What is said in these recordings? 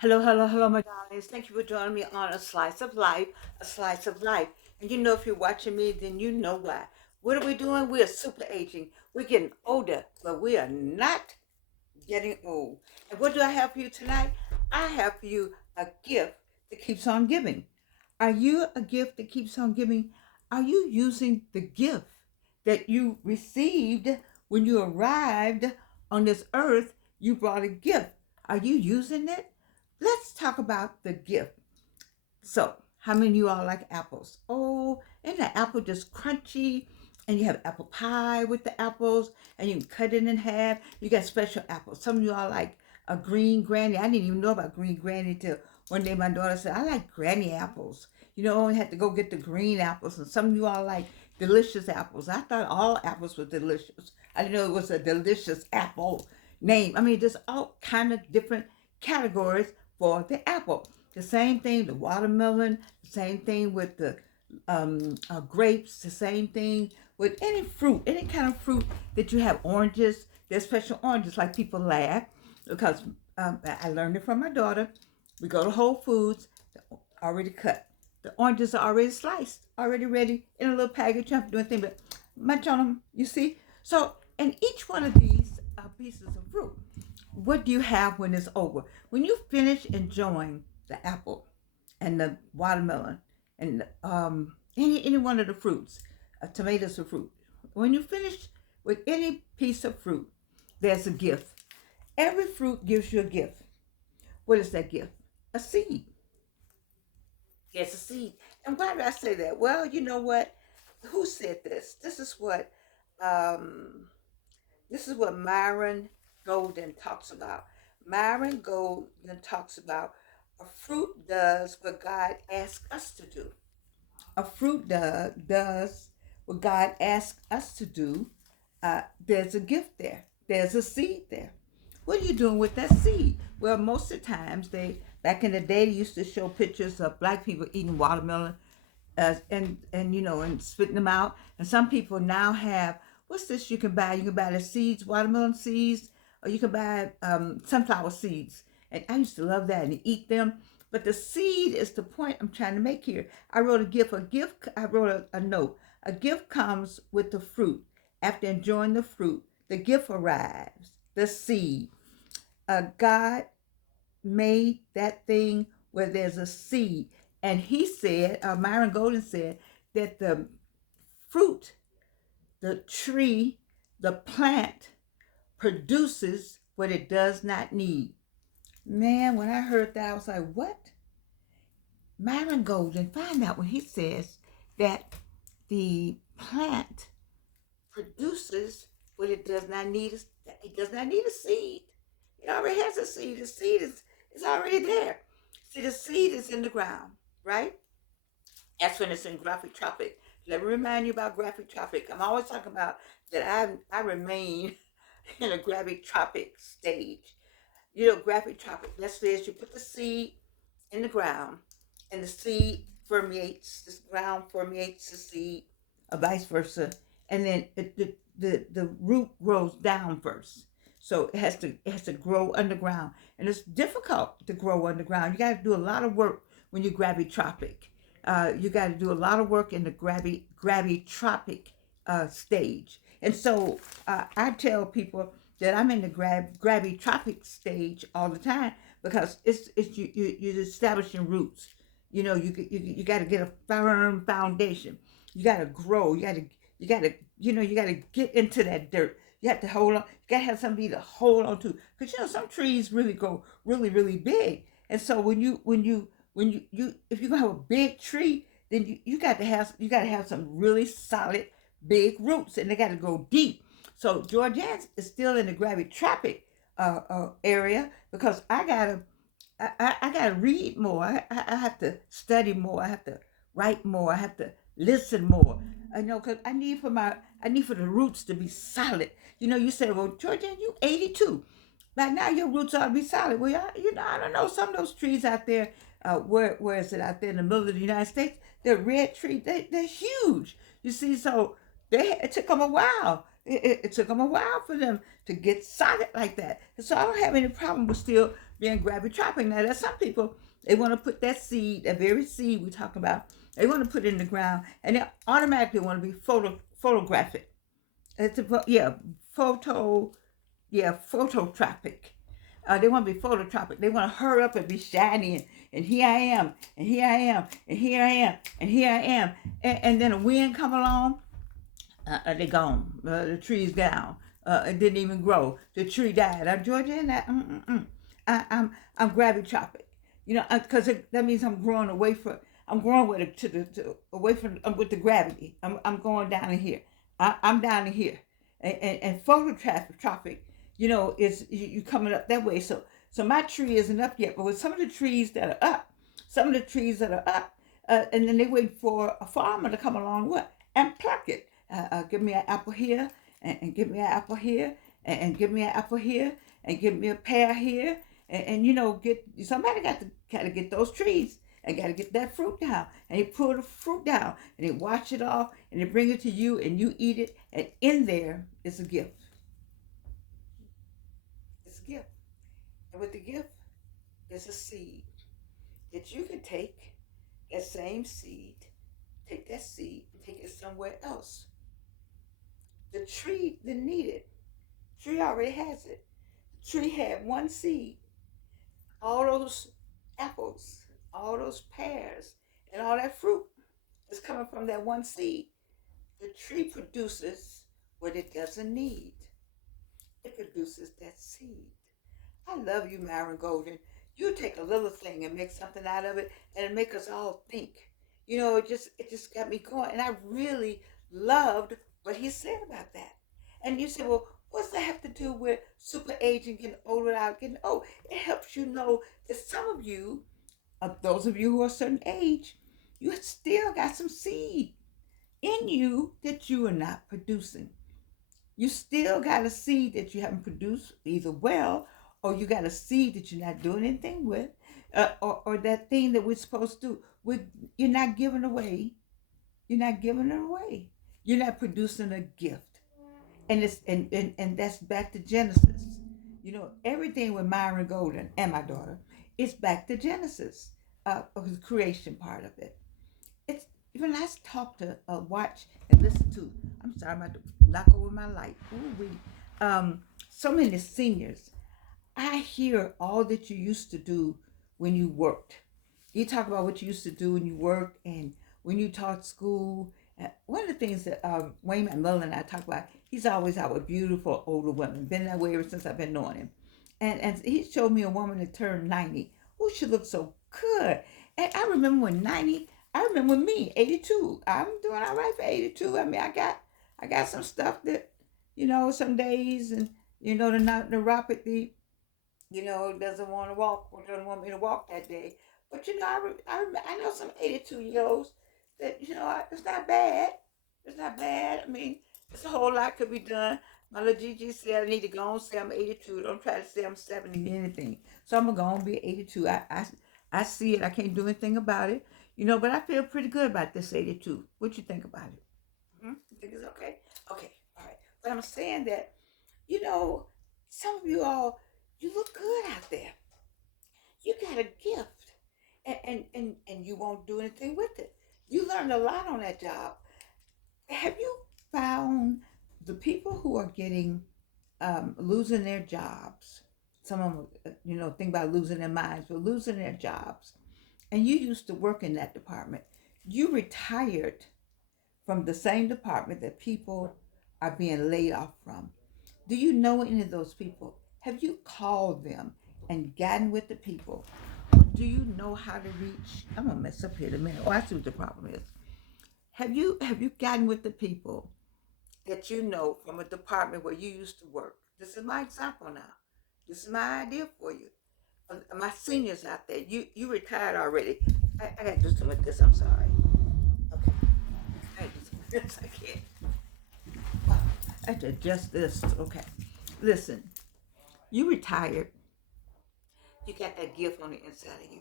Hello, hello, hello, my darlings. Thank you for joining me on A Slice of Life, A Slice of Life. And you know, if you're watching me, then you know why. What are we doing? We are super aging. We're getting older, but we are not getting old. And what do I have for you tonight? I have for you a gift that keeps on giving. Are you a gift that keeps on giving? Are you using the gift that you received when you arrived on this earth? You brought a gift. Are you using it? Let's talk about the gift. So, how many of you all like apples? Oh, and the apple just crunchy, and you have apple pie with the apples, and you can cut it in half. You got special apples. Some of you all like a green granny. I didn't even know about green granny till one day my daughter said, I like granny apples. You know, I had to go get the green apples, and some of you all like delicious apples. I thought all apples were delicious. I didn't know it was a delicious apple name. I mean, there's all kind of different categories for the apple. The same thing, the watermelon, the same thing with the grapes, the same thing with any fruit, any kind of fruit that you have. Oranges, there's special oranges, like people laugh because I learned it from my daughter. We go to Whole Foods, already cut. The oranges are already sliced, already ready in a little package. You don't have to do anything but munch on them, you see? So, in each one of these pieces of fruit, what do you have when it's over? When you finish enjoying the apple and the watermelon and any one of the fruits, tomatoes or fruit, when you finish with any piece of fruit, there's a gift. Every fruit gives you a gift. What is that gift? A seed. Yes, a seed. And why did I say that? Well, you know what? Who said this? Um, This is what Myron Golden talks about. Myron Golden talks about a fruit does what God asks us to do. A fruit does what God asks us to do. There's a gift there. There's a seed there. What are you doing with that seed? Well, most of the times back in the day they used to show pictures of black people eating watermelon and and spitting them out. And some people now have what's this you can buy? You can buy the seeds, watermelon seeds, or you can buy sunflower seeds. And I used to love that and eat them. But the seed is the point I'm trying to make here. I wrote a gift. I wrote a note. A gift comes with the fruit. After enjoying the fruit, the gift arrives. The seed. God made that thing where there's a seed. And he said, Myron Golden said, that the fruit, the tree, the plant produces what it does not need. Man, when I heard that, I was like, what? Myron Golden, find out when he says that the plant produces what it does not need. It does not need a seed. It already has a seed. The seed is already there. See, the seed is in the ground, right? That's when it's in graphic tropic. Let me remind you about graphic tropic. I'm always talking about that I remain in a graphic tropic stage. You know, graphic tropic. That's this. You put the seed in the ground, and the seed permeates. The ground permeates the seed, or vice versa, and then the root grows down first. So it has to grow underground, and it's difficult to grow underground. You got to do a lot of work when you gravitropic. You got to do a lot of work in the gravitropic stage, and so I tell people that I'm in the gravitropic stage all the time because you're establishing roots. You know, you got to get a firm foundation. You got to grow. You got to get into that dirt. You have to hold on. You got to have something to hold on to because some trees really grow really big. And so when you if you're gonna have a big tree, then you got to have some really solid big roots, and they got to go deep. So Georgians is still in the gravitropic area because I gotta read more. I have to study more. I have to write more. I have to listen more. I know because I need for the roots to be solid. You said, well, Georgian, you 82. By now your roots ought to be solid. Well, I don't know. Some of those trees out there, where is it out there in the middle of the United States? They're red trees. They're huge. You see, so it took them a while. It took them a while for them to get solid like that. And so I don't have any problem with still being gravitropic. Now, there's some people, they want to put that seed, that very seed we talk about, they want to put it in the ground, and they automatically want to be photographic. It's a, yeah, photo, yeah, phototropic. They want to be phototropic. They want to hurry up and be shiny, and here I am, and here I am, and here I am, and here I am, and then a wind come along, they gone. The tree's down. It didn't even grow. The tree died. Georgia, and that, I'm gravitropic. You know, because that means I'm growing away from. I'm growing with it away from with the gravity. I'm going down in here. I'm down in here, and phototropic. You know, is you coming up that way. So my tree isn't up yet, but with some of the trees that are up, and then they wait for a farmer to come along, what, and pluck it. Give me an apple here, and give me an apple here, and give me an apple here, and give me a pear here, and you know, get somebody gotta get those trees and gotta get that fruit down, and they pull the fruit down, and they wash it off, and they bring it to you, and you eat it, and in there is a gift. It's a gift, and with the gift is a seed that you can take that same seed, take that seed, and take it somewhere else. The tree didn't need it. The tree already has it. The tree had one seed. All those apples, all those pears, and all that fruit is coming from that one seed. The tree produces what it doesn't need. It produces that seed. I love you, Myron Golden. You take a little thing and make something out of it, and it make us all think. You know, it just got me going, and I really loved what he said about that. And you said, well, what's that have to do with super aging, getting older without getting old? It helps you know that some of you, those of you who are a certain age, you still got some seed in you that you are not producing. You still got a seed that you haven't produced either well, or you got a seed that you're not doing anything with, or that thing that we're supposed to do. You're not giving away. You're not giving it away. You're not producing a gift, and that's back to Genesis. You know, everything with Myron Golden and my daughter is back to Genesis, of the creation part of it. It's even I talk to, watch and listen to. I'm sorry, I'm about to knock over my light. Ooh, so many seniors. I hear all that you used to do when you worked. You talk about what you used to do when you worked and when you taught school. One of the things that Wayne McMillan and I talk about, he's always out with beautiful older women. Been that way ever since I've been knowing him. And he showed me a woman that turned 90. Oh, she looked so good. And I remember when 90, I remember me, 82. I'm doing all right for 82. I mean, I got some stuff that, some days, and the neuropathy, doesn't want to walk or doesn't want me to walk that day. But I know some 82 year olds that it's not bad. It's not bad. I mean, it's a whole lot could be done. My little Gigi said I need to go on and say I'm 82. Don't try to say I'm 70 or anything. So I'm gonna go on and be 82. I see it. I can't do anything about it. But I feel pretty good about this 82. What you think about it? You think it's okay? Okay, all right. But I'm saying that, you know, some of you all, you look good out there. You got a gift, and you won't do anything with it. You learned a lot on that job. Have you found the people who are getting losing their jobs? Some of them, think about losing their minds, but losing their jobs. And you used to work in that department. You retired from the same department that people are being laid off from. Do you know any of those people? Have you called them and gotten with the people? Or do you know how to reach? I'm gonna mess up here in a minute. Oh, I see what the problem is. Have you gotten with the people that you know from a department where you used to work? This is my example now. This is my idea for you. My seniors out there, you retired already. I gotta do something with this. I'm sorry. Okay, I gotta do something with this. I can't. I have to adjust this. Okay, listen. You retired. You got that gift on the inside of you.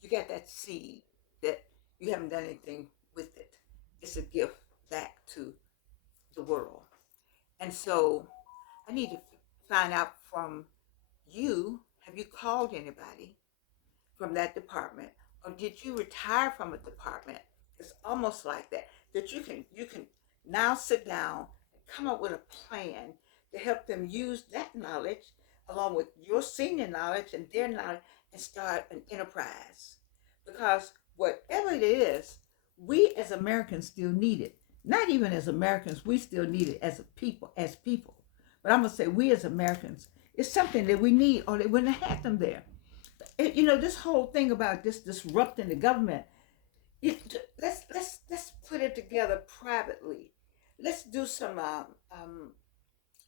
You got that seed that you haven't done anything with it. It's a gift back to the world. And so I need to find out from you, Have you called anybody from that department, or did you retire from a department? It's almost like that. That you can now sit down and come up with a plan to help them use that knowledge along with your senior knowledge and their knowledge and start an enterprise. Because whatever it is, we as Americans still need it. Not even as Americans, we still need it as a people, as people. But I'm gonna say we as Americans, it's something that we need, or they wouldn't have had them there. This whole thing about this disrupting the government, let's put it together privately. Let's do some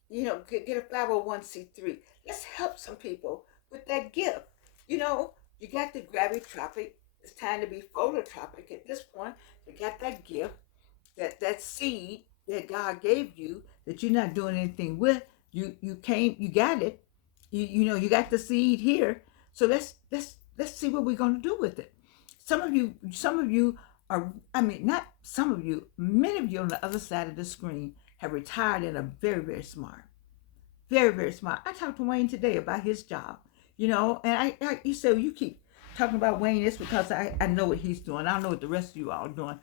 get a 501c3. Let's help some people with that gift. You got the gravitropic. It's time to be phototropic at this point. You got that gift, that seed that God gave you that you're not doing anything with. You got it. You got the seed here. So let's see what we're gonna do with it. Some of you are, I mean, not some of you, many of you on the other side of the screen have retired and are very, very smart. Very, very smart. I talked to Wayne today about his job, and you said, well, you keep talking about Wayne. It's because I know what he's doing. I don't know what the rest of you all are doing.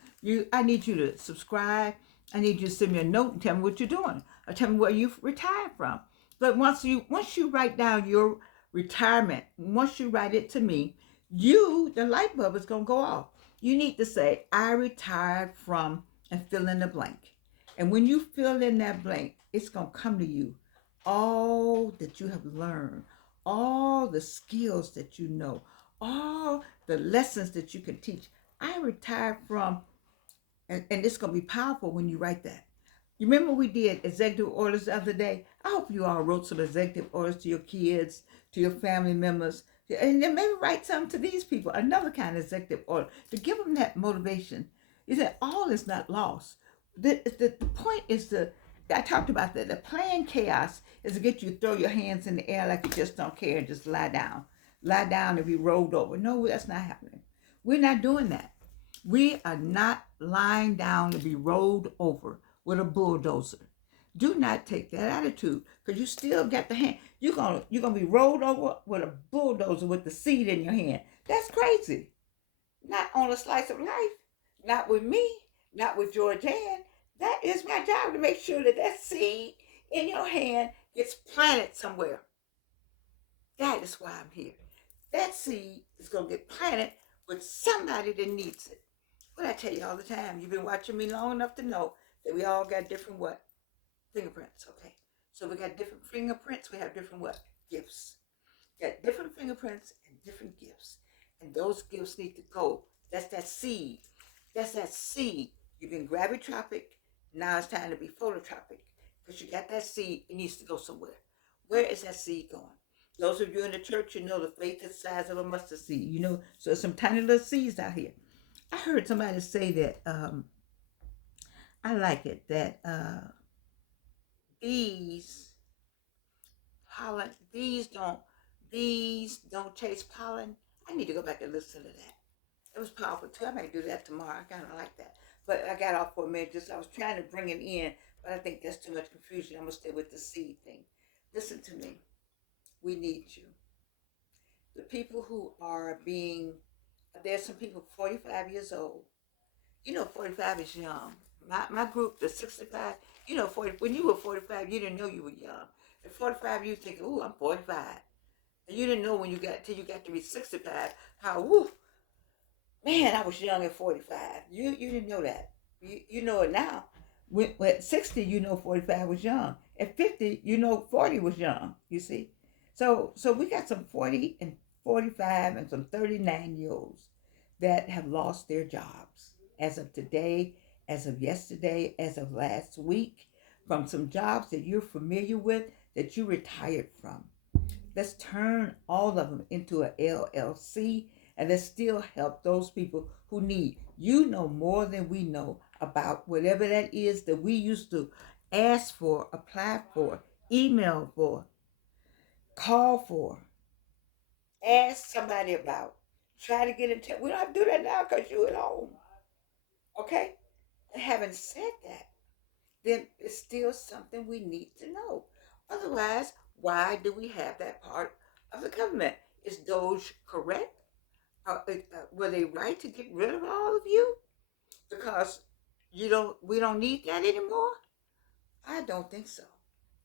I need you to subscribe. I need you to send me a note and tell me what you're doing, or tell me where you've retired from. But once you write down your retirement, once you write it to me, the light bulb is gonna go off. You need to say, I retired from, and fill in the blank. And when you fill in that blank, it's gonna come to you. All that you have learned, all the skills that you know, all the lessons that you can teach. I retired from, and it's going to be powerful when you write that. You remember we did executive orders the other day? I hope you all wrote some executive orders to your kids, to your family members, and then maybe write some to these people, another kind of executive order, to give them that motivation. You said all is not lost. The point is I talked about that. The plan chaos is to get you to throw your hands in the air like you just don't care and just lie down. Lie down and be rolled over. No, that's not happening. We're not doing that. We are not lying down to be rolled over with a bulldozer. Do not take that attitude, because you still got the hand. You're gonna be rolled over with a bulldozer with the seed in your hand. That's crazy. Not on a slice of life. Not with me. Not with Georgianne. That is my job, to make sure that seed in your hand gets planted somewhere. That is why I'm here. That seed is going to get planted with somebody that needs it. What I tell you all the time, you've been watching me long enough to know that we all got different what? Fingerprints, okay? So we got different fingerprints, we have different what? Gifts. We got different fingerprints and different gifts. And those gifts need to go. That's that seed. That's that seed. You've been gravitropic. Now it's time to be phototropic, because you got that seed. It needs to go somewhere. Where is that seed going? Those of you in the church, the faith is the size of a mustard seed. So there's some tiny little seeds out here. I heard somebody say that, I like it, that bees don't chase pollen. I need to go back and listen to that. It was powerful too. I may do that tomorrow. I kind of like that. But I got off for a minute. I was trying to bring it in, but I think that's too much confusion. I'm going to stay with the seed thing. Listen to me. We need you. The people who are there's some people 45 years old. 45 is young. My group, the 65, 40, when you were 45, you didn't know you were young. At 45, you think, ooh, I'm 45. And you didn't know till you got to be 65, how, ooh, man, I was young at 45. You didn't know that. You know it now. At 60, 45 was young. At 50, 40 was young, you see. So we got some 40 and 45 and some 39-year-olds that have lost their jobs as of today, as of yesterday, as of last week, from some jobs that you're familiar with, that you retired from. Let's turn all of them into an LLC, and let's still help those people who need. You know more than we know about whatever that is that we used to ask for, apply for, email for, call for, ask somebody about, try to get in touch. We don't have to do that now because you're at home. Okay? And having said that, then it's still something we need to know. Otherwise, why do we have that part of the government. Is Doge correct? Were they right to get rid of all of you because we don't need that anymore? I don't think so.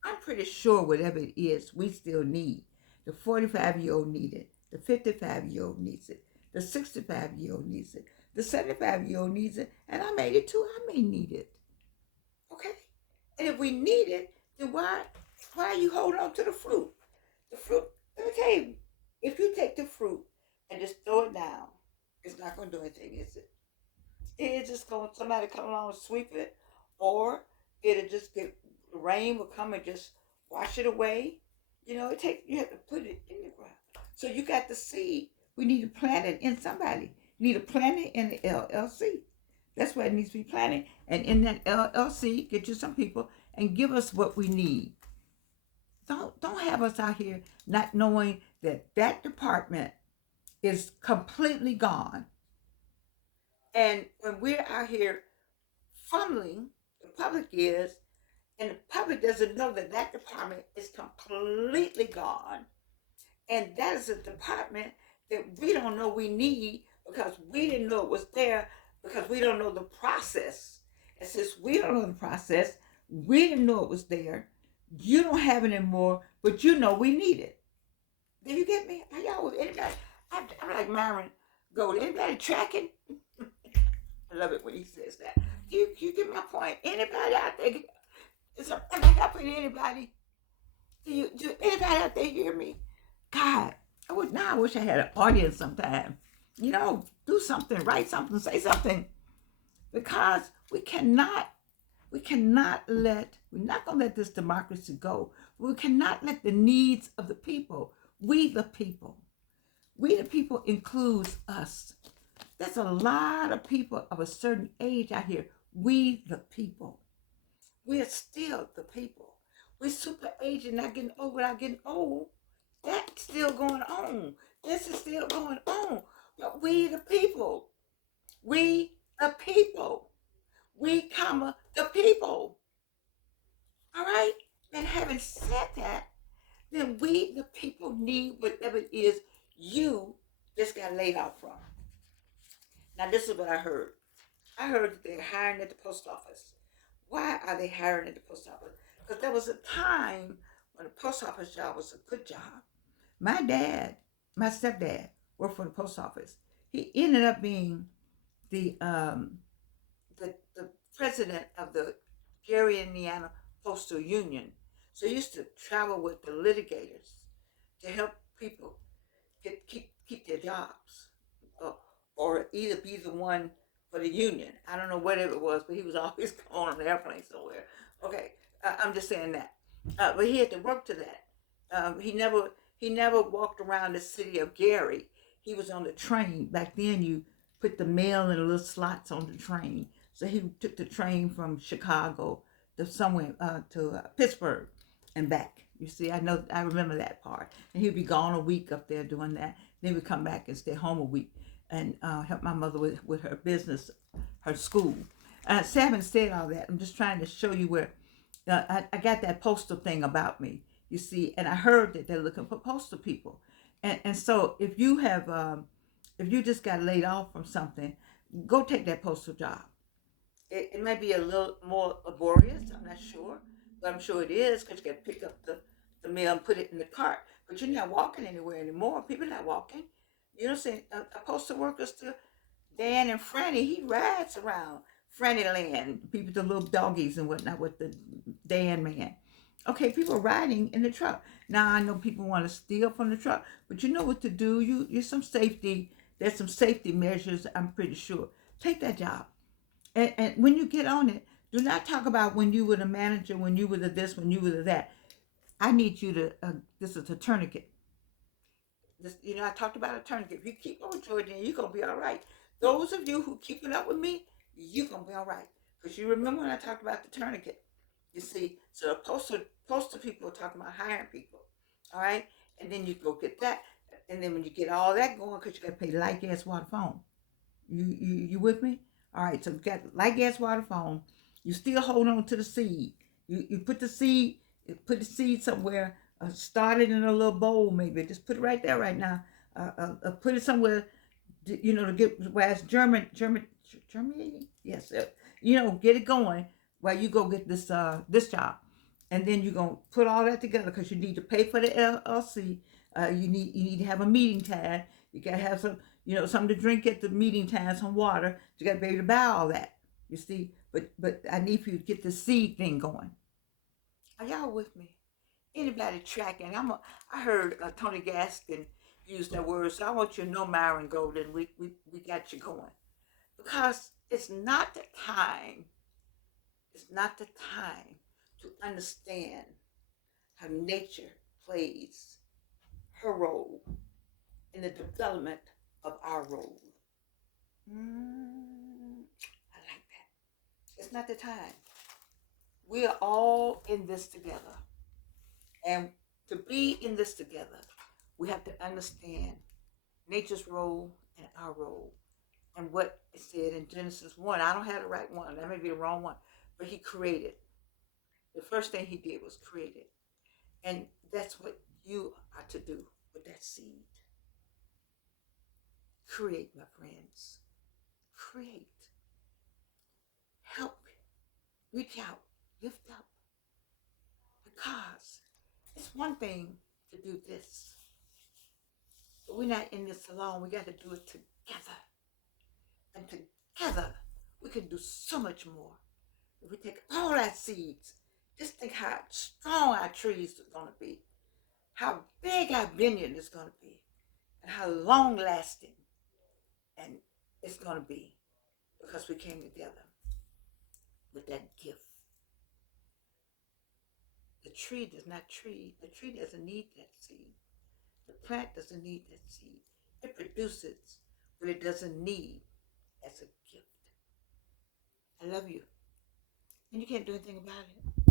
I'm pretty sure whatever it is, we still need. The 45-year-old needs it. The 55-year-old needs it. The 65-year-old needs it. The 75-year-old needs it. And I made it too. I may need it. Okay? And if we need it, then why are you holding on to the fruit? The fruit, let me tell you, if you take the fruit and just throw it down, it's not going to do anything, is it? It's just going to, somebody come along and sweep it, or it'll just get, the rain will come and just wash it away. You have to put it in the ground. So you got the seed. We need to plant it in somebody. You need to plant it in the LLC. That's where it needs to be planted. And in that LLC, get you some people and give us what we need. Don't have us out here not knowing that that department is completely gone. And when we're out here fumbling, the public is, and the public doesn't know that that department is completely gone. And that is a department that we don't know we need because we didn't know it was there because we don't know the process. And since we don't know the process, we didn't know it was there. You don't have it anymore, but you know we need it. Do you get me? Are y'all with anybody? I'm like Myron Gold. Anybody tracking? I love it when he says that. You get my point? Anybody out there? Am I helping anybody? Do anybody out there hear me? God, I wish I had an audience sometime. Do something, write something, say something. Because we're not gonna let this democracy go. We cannot let the needs of the people, we the people includes us. There's a lot of people of a certain age out here. We the people. We're still the people. We're super aging, not getting old without getting old. That's still going on. This is still going on. But we the people. We the people. We, the people. All right? And having said that, then we the people need whatever it is you just got laid off from. Now, this is what I heard. I heard that they're hiring at the post office. Why are they hiring at the post office? Because there was a time when the post office job was a good job. My stepdad, worked for the post office. He ended up being the president of the Gary, Indiana Postal Union. So he used to travel with the litigators to help people keep their jobs, or either be the one for the union. I don't know whatever it was, but he was always on an airplane somewhere. Okay, I'm just saying that. But he had to work to that. He never walked around the city of Gary. He was on the train. Back then, you put the mail in the little slots on the train. So he took the train from Chicago to somewhere to Pittsburgh and back. You see, I remember that part. And he'd be gone a week up there doing that. Then we'd come back and stay home a week and help my mother with her business, her school. So I haven't said all that. I'm just trying to show you where I got that postal thing about me. You see, and I heard that they're looking for postal people. And so if you just got laid off from something, go take that postal job. It might be a little more laborious, I'm not sure, but I'm sure it is because you got to pick up the mail and put it in the cart. But you're not walking anywhere anymore. People are not walking. You know what I'm saying? A postal worker still, Dan and Franny, he rides around Franny Land, people, the little doggies and whatnot with the Dan man. Okay, people riding in the truck. Now I know people want to steal from the truck, but you know what to do. There's some safety measures, I'm pretty sure. Take that job. And when you get on it, do not talk about when you were the manager, when you were the this, when you were the that. I need you to, this is a tourniquet. I talked about a tourniquet. If you keep on, Georgia, you're going to be all right. Those of you who keep it up with me, you're going to be all right. Because you remember when I talked about the tourniquet. You see, so the postal people are talking about hiring people. All right? And then you go get that. And then when you get all that going, because you got to pay light, gas, water, phone. You with me? All right, so you got light, gas, water, phone. You still hold on to the seed. You put the seed somewhere Start it in a little bowl, maybe. Just put it right there, right now. Put it somewhere, to get where it's Germany. Yes, get it going while you go get this job, and then you're gonna put all that together because you need to pay for the LLC. You need to have a meeting time. You gotta have something to drink at the meeting time, some water. You gotta be able to buy all that. You see, but I need for you to get the seed thing going. Are y'all with me? Anybody tracking? I heard Tony Gaskin use that word, so I want you to know, Myron Golden, we got you going because it's not the time to understand how nature plays her role in the development of our role. I like that. It's not the time. We are all in this together. And to be in this together, we have to understand nature's role and our role. And what it said in Genesis 1, I don't have the right one, that may be the wrong one, but he created. The first thing he did was create it. And that's what you are to do with that seed. Create, my friends. Create. Help. Reach out. Lift up. Because it's one thing to do this, but we're not in this alone. We got to do it together. And together, we can do so much more. If we take all our seeds, just think how strong our trees are going to be, how big our vineyard is going to be, and how long lasting and it's going to be because we came together with that gift. The tree does not tree. The tree doesn't need that seed. The plant doesn't need that seed. It produces what it doesn't need as a gift. I love you. And you can't do anything about it.